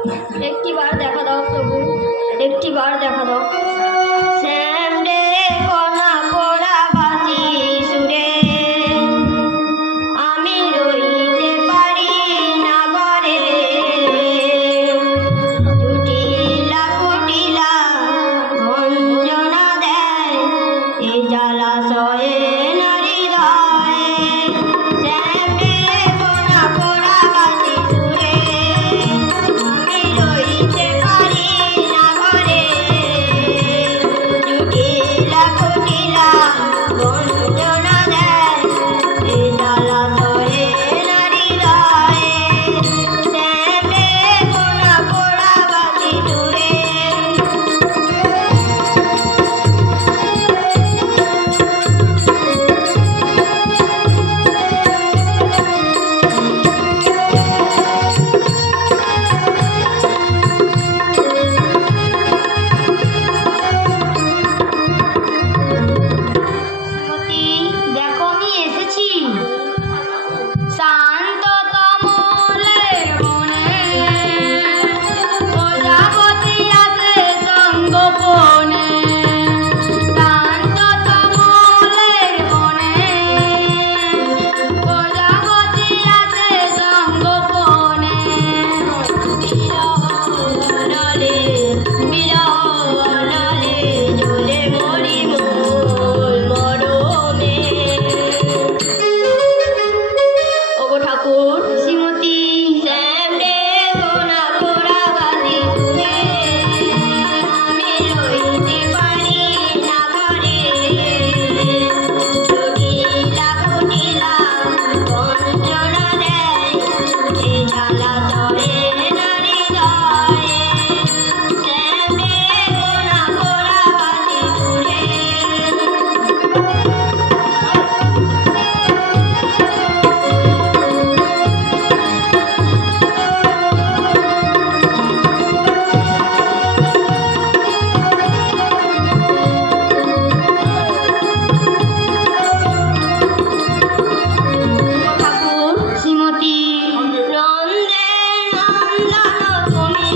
একটিবার দেখা দাও প্রভু, একটিবার দেখা দাও। শ্যাম রে কণা পোড়া বাজি সুরে, আমি রইতে পারি না ঘরে। জুটিলা কুটিলা ভঞ্জনা দেয়, এই জলাশয়ে নারী দয়। শ্যাম রে কণা পোড়া বাজি সুরে, আমি রইতে পারি না ঘরে। জুটিলা কুটিলা ভঞ্জনা দেয়, এই জলাশয়ে নারী দয়। শ্যাম রে কণা পোড়া বাজি সুরে। শ্রীমতী, দেখো আমি এসেছি। শান্ততম মনে প্রজাপতি আছে সঙ্গোপনে। শান্ততম মনে প্রজাপতি আছে সঙ্গোপনে। বিরহ অনলে জ্বলে মরি মূল মরমে। ওগো ঠাকুর শ্রীমতী, শ্যাম রে কণা পোড়া বাজি সুরে, আমি রইতে পারি না ঘরে। জটিলা কুটিলা ভঞ্জনা দেয়, এই জলাশয়ে নারী দয়। শ্যাম রে কণা পোড়া বাজি সুরে। ঠাকুর শ্রীমতী, নন্দে নন্দন তুমি